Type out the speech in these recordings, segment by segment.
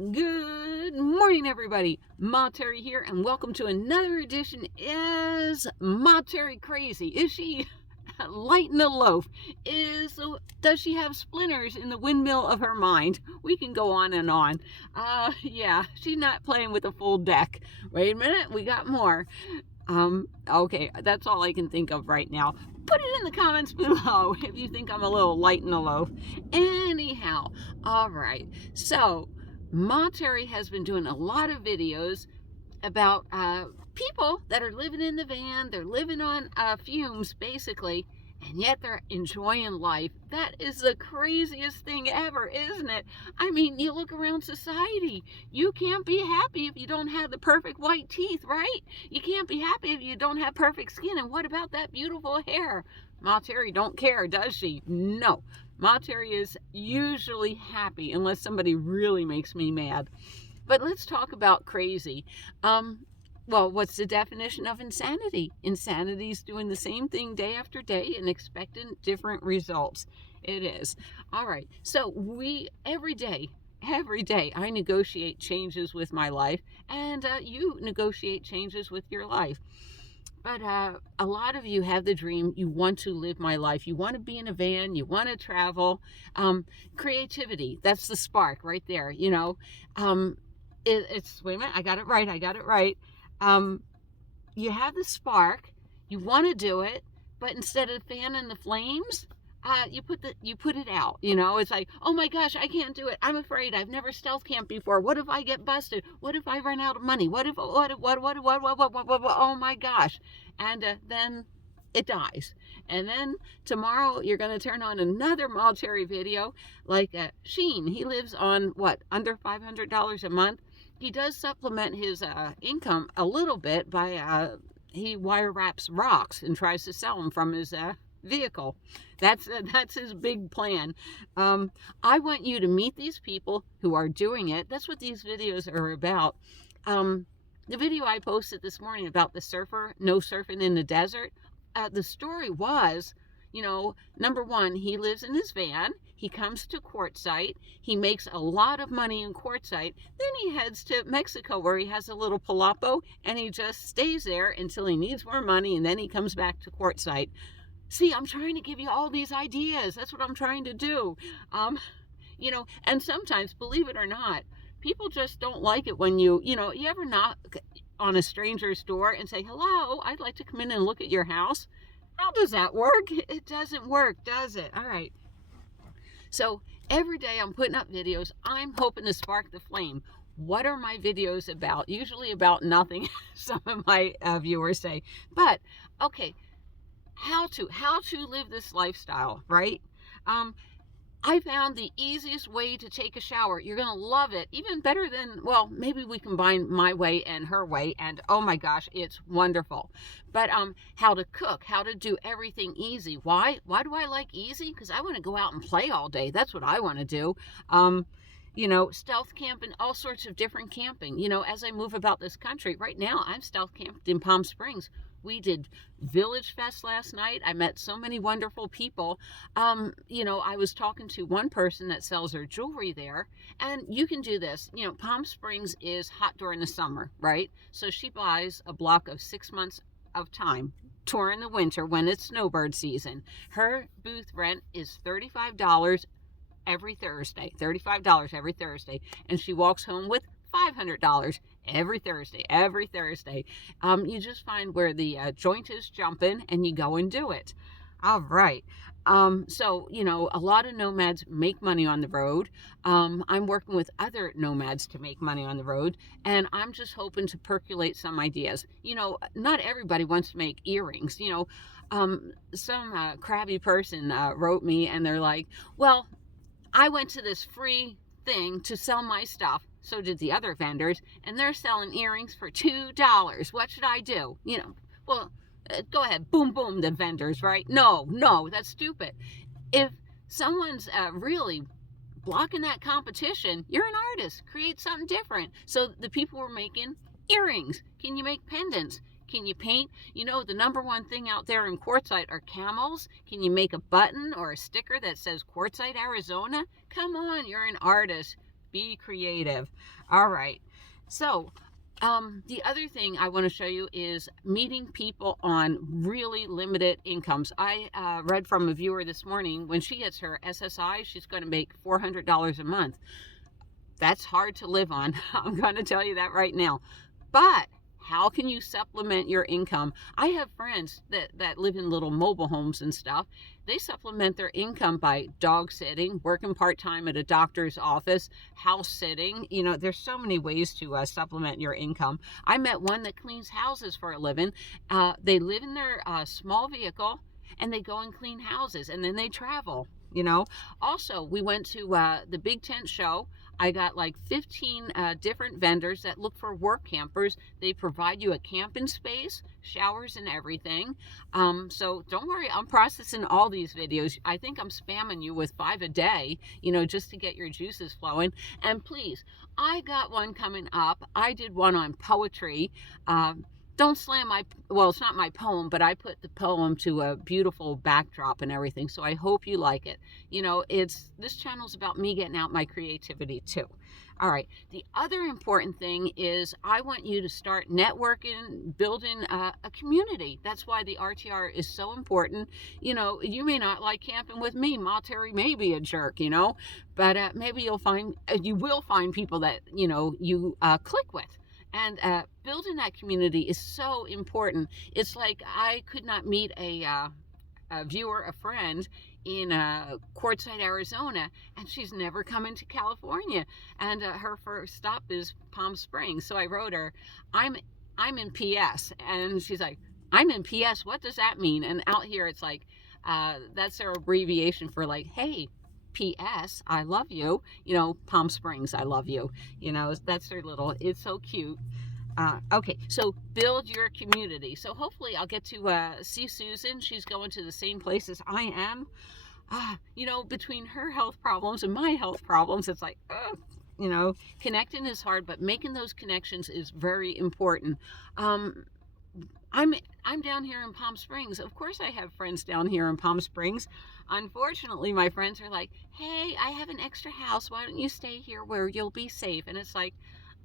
Good morning, everybody. Ma Terry here, and welcome to another edition. Is Ma Terry crazy? Is she lighting the loaf? Does she have splinters in the windmill of her mind? We can go on and on. Yeah, she's not playing with a full deck. Wait a minute, we got more. Okay, that's all I can think of right now. Put it in the comments below if you think I'm a little light in the loaf. Anyhow, all right. So, Ma Terry has been doing a lot of videos about people that are living in the van. They're living on fumes, basically, and yet they're enjoying life. That is the craziest thing ever, isn't it? I mean, you look around society. You can't be happy if you don't have the perfect white teeth, right? You can't be happy if you don't have perfect skin. And what about that beautiful hair? Ma Terry don't care, does she? No. Ma Terry is usually happy unless somebody really makes me mad. But let's talk about crazy. Well, what's the definition of insanity? Insanity is doing the same thing day after day and expecting different results. It is. All right. So every day, I negotiate changes with my life, and you negotiate changes with your life. But a lot of you have the dream, you want to live my life. You want to be in a van, you want to travel. Creativity, that's the spark right there, you know. Wait a minute, I got it right. You have the spark, you want to do it, but instead of fanning the flames, you put it out. You know, it's like, oh my gosh, I can't do it. I'm afraid. I've never stealth camped before. What if I get busted? What if I run out of money? What? Oh my gosh! And then it dies. And then tomorrow you're going to turn on another Ma Terry video, like Sheen. He lives on what, under $500 a month. He does supplement his income a little bit by he wire wraps rocks and tries to sell them from his vehicle. That's his big plan. I want you to meet these people who are doing it. That's what these videos are about. The video I posted this morning about the surfer, no surfing in the desert. The story was, you know, number one, he lives in his van. He comes to Quartzsite. He makes a lot of money in Quartzsite. Then he heads to Mexico where he has a little palapa, and he just stays there until he needs more money, and then he comes back to Quartzsite. See, I'm trying to give you all these ideas. That's what I'm trying to do. You know, and sometimes, believe it or not, people just don't like it when you ever knock on a stranger's door and say, hello, I'd like to come in and look at your house. How does that work? It doesn't work, does it? All right. So every day I'm putting up videos. I'm hoping to spark the flame. What are my videos about? Usually about nothing, some of my viewers say. But, okay, how to live this lifestyle, right? I found the easiest way to take a shower. You're going to love it. Even better than, well, maybe we combine my way and her way, and oh my gosh, it's wonderful. But how to cook, how to do everything easy. Why do I like easy? Because I want to go out and play all day. That's what I want to do. You know, stealth camping, all sorts of different camping. You know, as I move about this country, right now I'm stealth camped in Palm Springs. We did Village Fest last night. I met so many wonderful people. You know, I was talking to one person that sells her jewelry there, and you can do this. You know, Palm Springs is hot during the summer, right? So she buys a block of 6 months of time, tour in the winter when it's snowbird season. Her booth rent is $35 every Thursday, $35 every Thursday, and she walks home with $500 every Thursday. You just find where the joint is jumping and you go and do it. All right. So, you know, a lot of nomads make money on the road. I'm working with other nomads to make money on the road, and I'm just hoping to percolate some ideas. You know, not everybody wants to make earrings. You know, some crabby person wrote me, and they're like, well, I went to this free thing to sell my stuff. So did the other vendors, and they're selling earrings for $2. What should I do? You know, well, go ahead, boom, boom, the vendors, right? No, that's stupid. If someone's really blocking that competition, you're an artist. Create something different. So the people were making earrings. Can you make pendants? Can you paint? You know, the number one thing out there in Quartzsite are camels. Can you make a button or a sticker that says Quartzsite, Arizona? Come on, you're an artist. Be creative. All right. So, the other thing I want to show you is meeting people on really limited incomes. I read from a viewer this morning, when she gets her SSI, she's going to make $400 a month. That's hard to live on. I'm going to tell you that right now. But how can you supplement your income? I have friends that live in little mobile homes and stuff. They supplement their income by dog sitting, working part-time at a doctor's office, house sitting. You know, there's so many ways to supplement your income. I met one that cleans houses for a living. They live in their small vehicle, and they go and clean houses, and then they travel, you know. Also, we went to the Big Tent Show. I got like 15 different vendors that look for work campers. They provide you a camping space, showers and everything. So don't worry, I'm processing all these videos. I think I'm spamming you with 5 a day, you know, just to get your juices flowing. And please, I got one coming up. I did one on poetry. Don't slam my, well, it's not my poem, but I put the poem to a beautiful backdrop and everything. So I hope you like it. You know, this channel's about me getting out my creativity too. All right. The other important thing is I want you to start networking, building a community. That's why the RTR is so important. You know, you may not like camping with me. Ma Terry may be a jerk, you know, but maybe you will find people that, you know, you click with. And building that community is so important. It's like I could not meet a viewer, a friend in Quartzsite, Arizona, and she's never come into California. And her first stop is Palm Springs. So I wrote her, I'm in PS. And she's like, I'm in PS? What does that mean? And out here it's like, that's their abbreviation for like, hey, PS, I love you, you know, Palm Springs, I love you, you know, that's their little, it's so cute. Okay, so build your community. So hopefully I'll get to see Susan. She's going to the same place as I am. You know, between her health problems and my health problems, it's like, you know, connecting is hard, but making those connections is very important. I'm down here in Palm Springs. Of course I have friends down here in Palm Springs. Unfortunately, my friends are like, hey, I have an extra house. Why don't you stay here where you'll be safe? And it's like,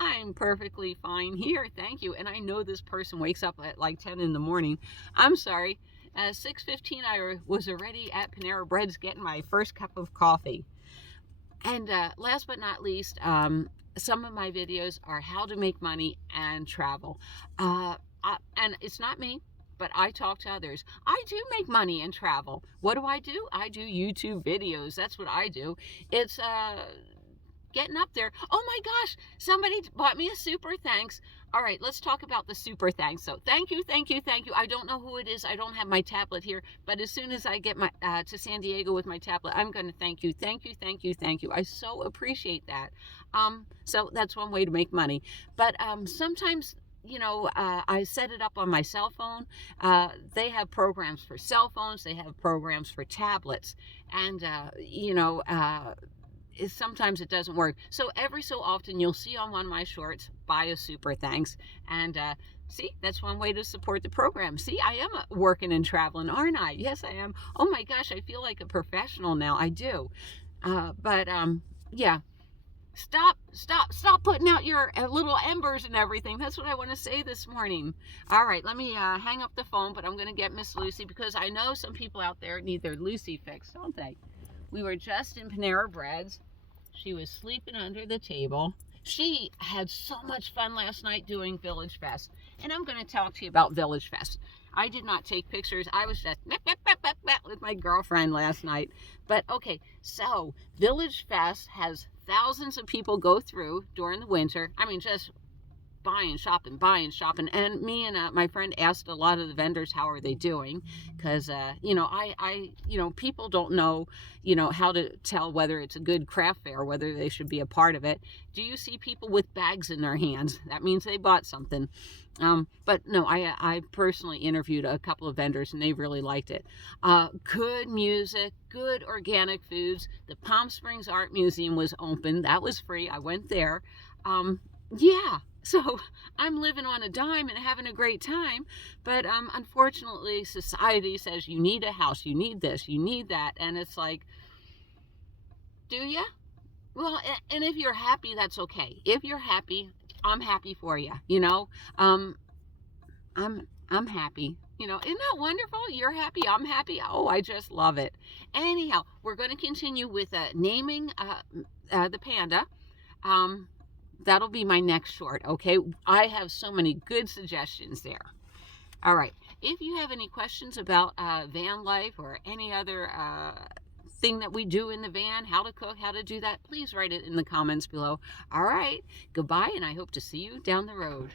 I'm perfectly fine here. Thank you. And I know this person wakes up at like 10 in the morning. I'm sorry. 6:15, I was already at Panera Bread's getting my first cup of coffee. And last but not least, some of my videos are how to make money and travel. And it's not me, but I talk to others. I do make money and travel. What do? I do YouTube videos. That's what I do. It's getting up there. Oh my gosh, somebody bought me a super thanks. All right, let's talk about the super thanks. So thank you, thank you, thank you. I don't know who it is. I don't have my tablet here, but as soon as I get my to San Diego with my tablet, I'm going to thank you, thank you, thank you, thank you. I so appreciate that. So that's one way to make money. But sometimes, you know, I set it up on my cell phone. They have programs for cell phones. They have programs for tablets. And, you know, sometimes it doesn't work. So every so often you'll see on one of my shorts, buy a super thanks. And see, that's one way to support the program. See, I am working and traveling, aren't I? Yes, I am. Oh my gosh, I feel like a professional now. I do. But yeah. Stop putting out your little embers and everything. That's what I want to say this morning. All right, let me hang up the phone, but I'm going to get Miss Lucy because I know some people out there need their Lucy fixed, don't they? We were just in Panera Bread's. She was sleeping under the table. She had so much fun last night doing Village Fest. And I'm going to talk to you about Village Fest. I did not take pictures. I was just with my girlfriend last night. But okay, so Village Fest has thousands of people go through during the winter. I mean, just buying, shopping. And me and my friend asked a lot of the vendors, how are they doing? Because, you know, you know, people don't know, you know, how to tell whether it's a good craft fair, whether they should be a part of it. Do you see people with bags in their hands? That means they bought something. But no, I personally interviewed a couple of vendors and they really liked it. Good music, good organic foods. The Palm Springs Art Museum was open. That was free. I went there. Yeah. So I'm living on a dime and having a great time. But unfortunately, society says you need a house, you need this, you need that. And it's like, do you? Well, and if you're happy, that's okay. If you're happy, I'm happy for you. You know, um, I'm happy. You know, isn't that wonderful? You're happy, I'm happy. Oh, I just love it. Anyhow, we're going to continue with naming the panda. Um, that'll be my next short. Okay, I have so many good suggestions there. All right. If you have any questions about van life or any other thing that we do in the van, how to cook, how to do that, please write it in the comments below. All right. Goodbye, and I hope to see you down the road.